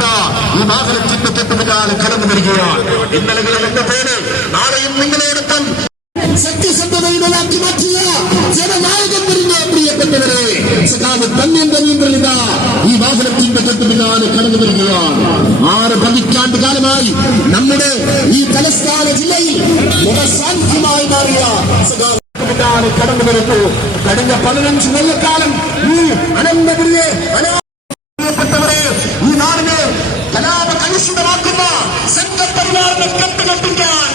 ഇതാ ഈ വാഹനത്തിന്റെ തൊട്ടുപിന്നാലെ കടന്നു വരികയാണ്. ഇന്നലകളിൽ എന്ന പോലെ നാളെയും നിങ്ങളോടൊപ്പം സത്യസന്ധതയിലാക്കി മാറ്റിയ ജനനായകൻ വരുന്ന പ്രിയപ്പെട്ടവരെ സഖാവ് തന്നെയും ഇതാ ഈ വാഹനത്തിന്റെ തൊട്ടുപിന്നാലെ കടന്നു വരികയാണ്. 6 പതിറ്റാണ്ട് കാലമായി നമ്മുടെ ഈ തലസ്ഥാന ജില്ലയിൽ മുഖസാന്നിധ്യമായി മാറിയ സഖാവ് കടന്നു വരുന്നു. കഴിഞ്ഞ 15 കൊല്ലക്കാലം ഈ അനന്തപുരിയെ പ്രിയപ്പെട്ടവരെ ഈ നാടിനെ കലാപ കലുഷിതമാക്കുന്ന സംഘപരിവാറിനെ കെട്ടുകെട്ടിക്കാൻ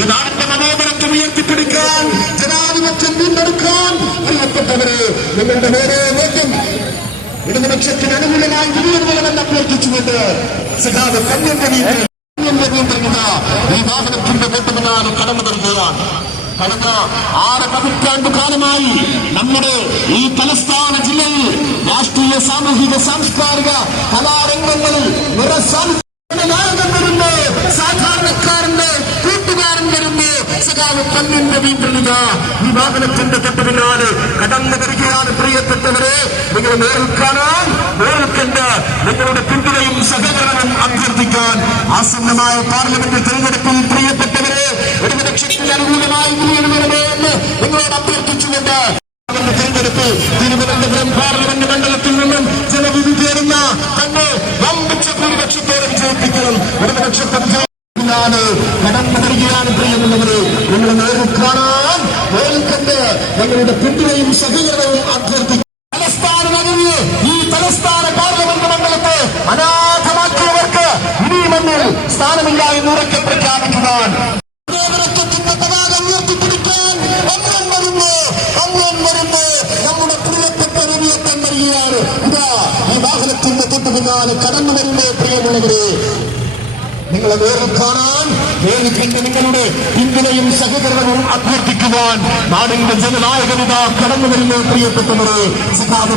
ഈ നാടിന്റെ മനോബലത്തെ ഉയർത്തിപ്പിടിക്കാൻ ജനാധിപത്യം വീണ്ടെടുക്കാൻ പ്രിയപ്പെട്ടവരെ നിങ്ങളുടെ ഓരോ വോട്ടും ഇടതുപക്ഷത്തിന് അനുകൂലമായി വിനിയോഗിക്കണമെന്ന് അഭ്യർത്ഥിച്ചുകൊണ്ട് സഖാവ് കന്യന്റെ ഈ വാഹനത്തിന്റെ തൊട്ടുപിന്നാലെ കടന്നു നൽകുകയാണ്. കഴിഞ്ഞ 6 പതിറ്റാണ്ട് കാലമായി നമ്മുടെ ഈ തലസ്ഥാന ജില്ലയിൽ രാഷ്ട്രീയ സാമൂഹിക സാംസ്കാരിക കലാരംഗങ്ങളിൽ നായകൻ വരുന്നു, സാധാരണക്കാരന്റെ കൂട്ടുകാരൻ വരുന്നു. സഖാവ് കണ്ണിന്റെ വീണ്ടുക ഈ വാഹനത്തിന്റെ തൊട്ടുപിന്നാലെ കടന്നു വരികയാണ്. പ്രിയപ്പെട്ടവരെ നിങ്ങൾ നേരിൽക്കണ്ട് നിങ്ങളുടെ പിന്തുണയും സഹകരണവും അഭ്യർത്ഥിക്കാൻ ആസന്നമായ പാർലമെന്റ് തെരഞ്ഞെടുപ്പിൽ പ്രിയപ്പെട്ടവരെ ഇടതുപക്ഷത്തിന് അനുകൂലമായി വിനിയോഗണമേ എന്ന് നിങ്ങളോട് അഭ്യർത്ഥിച്ചുകൊണ്ട് തെരഞ്ഞെടുപ്പ് തിരുവനന്തപുരം പാർലമെന്റ് മണ്ഡലത്തിൽ നിന്നും ജനവിധി തേടുന്ന തന്നെ വമ്പിച്ച ഭൂരിപക്ഷത്തോടെ വിജയിപ്പിക്കണം. ഇടതുപക്ഷത്തെ കടന്നു വരികയാണ്. പ്രിയമുള്ളവരെ നിങ്ങൾ നേരിൽക്കണ്ട് നിങ്ങളുടെ പിന്തുണയും സഹകരണവും അഭ്യർത്ഥിക്കും. ഈ തലസ്ഥാന പാർലമെന്റ് മണ്ഡലത്തെ അനാഥമാക്കിയവർക്ക് ഇനി മണ്ണിൽ സ്ഥാനമില്ല എന്ന് ഉറക്കെ പ്രഖ്യാപിക്കുവാൻ പതാക ഉയർത്തിപ്പിടിക്കാൻ നമ്മുടെ പ്രിയപ്പെട്ട രവിയത്തൻ വരികയാണ്. ഇതാ ഈ വാഹനത്തിന്റെ തൊട്ടു പിന്നാലെ കടന്നു വരുന്നേ. പ്രിയമുള്ളവരെ നിങ്ങളെ നേരിൽക്കണ്ട് നിങ്ങളുടെ പിന്തുണയും സഹകരണവും അഭ്യർത്ഥിക്കുവാൻ നാടിന്റെ ജനനായകനിത കടന്നു വരുന്നേ. പ്രിയപ്പെട്ടവരെ സഖാവ്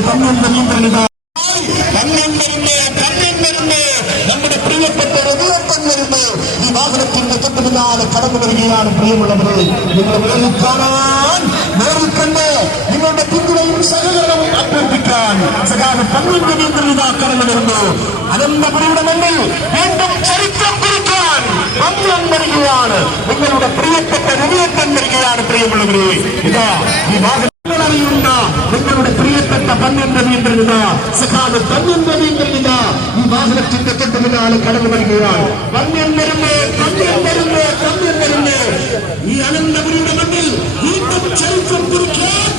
നമ്മുടെ പ്രിയപ്പെട്ട രവിയത്തൻ വരുന്നു. ഈ വാഹനത്തിന്റെ തൊട്ടുപിന്നാലെ കടന്നു വരികയാണ്. പ്രിയമുള്ളവരെ നിങ്ങൾ നേരിൽക്കണ്ട് നിങ്ങളുടെ പിന്തുണയും സഹകരണവും അഭ്യർത്ഥിക്കാൻ സഖാവ് പന്നിന്റെ കടന്നു വരുന്നു. അനന്തപുരിയുടെ മണ്ണിൽ വീണ്ടും ചരിത്രം കുറിക്കാൻ വരികയാണ്. നിങ്ങളുടെ പ്രിയപ്പെട്ട രവിയത്തൻ വരികയാണ്. പ്രിയമുള്ളവരെ ഇതാ ഈ വാഹനം നിങ്ങളുടെ പ്രിയപ്പെട്ട പന്നിന്റെ നിയന്ത്രണിത സഖാവ് പന്നിന്റെ നിയന്ത്രണിത ഈ വാഹനത്തിന്റെ തൊട്ടുപിന്നാലെ കടന്നു വരികയാണ്. പന്ന്യൻ വരുന്നേ. ഈ അനന്തപുരിയുടെ മണ്ണിൽ വീണ്ടും ചരിത്രം കുറിക്കാൻ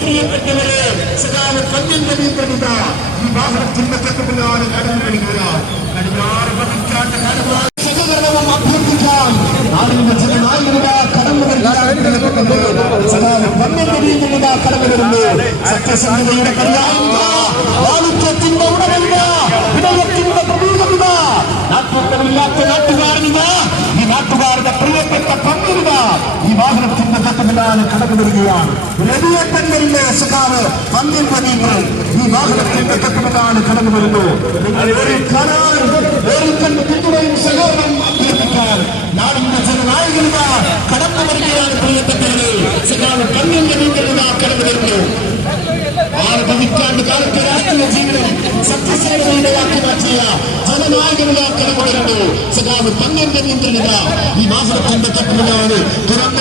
പ്രിയപ്പെട്ടവരെ സഖാവ് പന്ന്യന്റെ നിയന്ത്രണിത ഈ വാഹനത്തിന്റെ തൊട്ടുപിന്നാലെ കടന്നു വരികയാണ്. കഴിഞ്ഞ 6 പതിറ്റാണ്ട് കാലമായി സഹകരണവും അഭ്യർത്ഥിക്കാൻ നാടിന്റെ ജനനായകനിത കടന്നു വരികയാണ്. സഖാവ് പന്ന്യന്റെ നിയന്ത്രണിത കടന്നു വരുന്നു. സത്യസന്ധതയുടെ കല്യാണത്തിന്റെ ഉടമനിത വിനയത്തിന്റെ പ്രതീകമിത നാട്ടുകാരില്ലാത്ത നാട്ടുകാരനിത ഈ നാട്ടുകാരുടെ പ്രിയപ്പെട്ട പന്നിത ഈ വാഹനത്തിന്റെ തൊട്ടുപിന്നാലെ കടന്നു വരികയാണ്. രവിയത്തൻ വരുന്ന സഖാവ് പന്നിന്റെ നിയന്ത്രണം ഈ വാഹനത്തിന്റെ തൊട്ടുപിന്നാലെ കടന്നു വരുന്നു. നേരിൽക്കണ്ട് പിന്തുണയും സഹകരണവും അഭ്യർത്ഥിക്കാൻ നാടിന്റെ ജനനായകനിത കടന്നു വരികയാണ്. പ്രിയപ്പെട്ടവരെ സഖാവ് പന്നിന്റെ നിയന്ത്രണ കടന്നു വരുന്നു. 6 പതിറ്റാണ്ട് കാലത്തെ രാഷ്ട്രീയ ജീവിതം സത്യസേനയിലാക്കി മാറ്റിയ ജനനായകനിത കടന്നു വരുന്നു. സഖാവ് പന്നിന്റെ നിയന്ത്രണിത ഈ വാഹനത്തിന്റെ തൊട്ടുപിന്നാലെ തുറന്ന